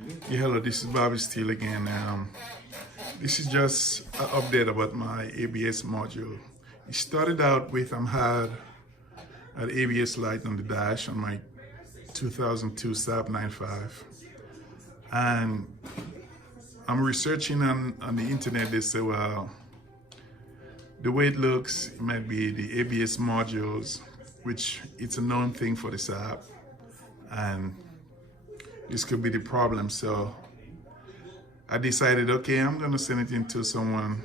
Yeah, hello, this is Bobby Steele again. This is just an update about my ABS module. It started out with had an ABS light on the dash on my 2002 Saab 95. And I'm researching on the internet. They say, well, the way it looks, it might be the ABS modules, which it's a known thing for the Saab. And this could be the problem. So I decided, okay, I'm gonna send it into someone.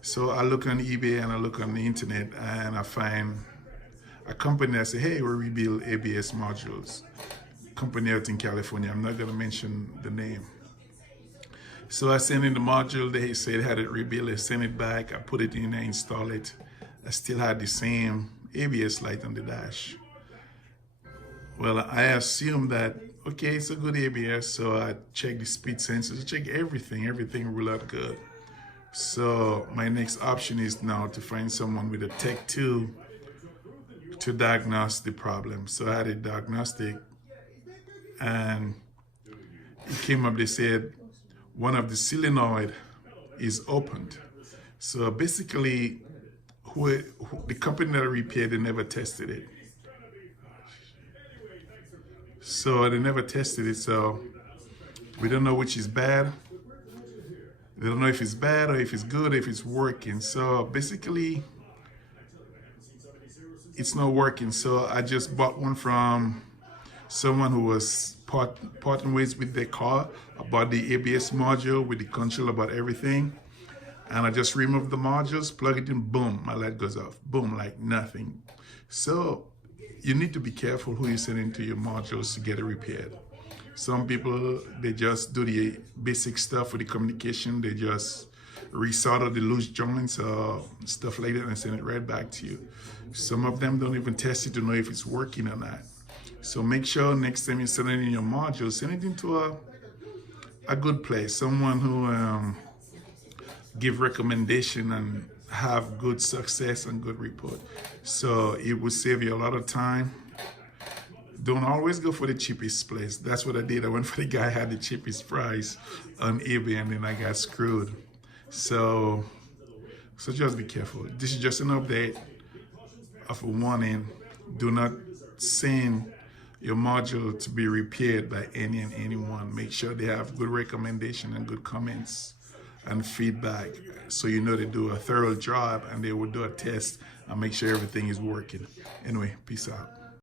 So I look on eBay and I look on the internet and I find a company that say, hey, we rebuild ABS modules. Company out in California. I'm not gonna mention the name. So I sent in the module, they said had it rebuilt, I sent it back, I put it in, I install it. I still had the same ABS light on the dash. Well, I assumed that, okay, it's a good ABS, so I checked the speed sensors, I checked everything ruled out good. So my next option is now to find someone with a Tech 2 to diagnose the problem. So I had a diagnostic and it came up, they said one of the solenoid is opened. So basically, the company that repaired, they never tested it. So they never tested it, so we don't know which is bad. They don't know if it's bad or if it's good, if it's working. So basically, it's not working. So I just bought one from someone who was parting ways with their car about the ABS module with the control about everything. And I just removed the modules, plug it in, boom, my light goes off. Boom, like nothing. So you need to be careful who you send into your modules to get it repaired. Some people, they just do the basic stuff with the communication. They just resolder the loose joints or stuff like that and send it right back to you. Some of them don't even test it to know if it's working or not. So make sure next time you send it in your module, send it into a good place. Someone who give recommendation and have good success and good report. So it will save you a lot of time. Don't always go for the cheapest place. That's what I did. I went for the guy who had the cheapest price on eBay and then I got screwed. So just be careful. This is just an update of a warning. Do not send your module to be repaired by any and anyone. Make sure they have good recommendation and good comments and feedback, so you know they do a thorough job and they will do a test and make sure everything is working. Anyway, peace out.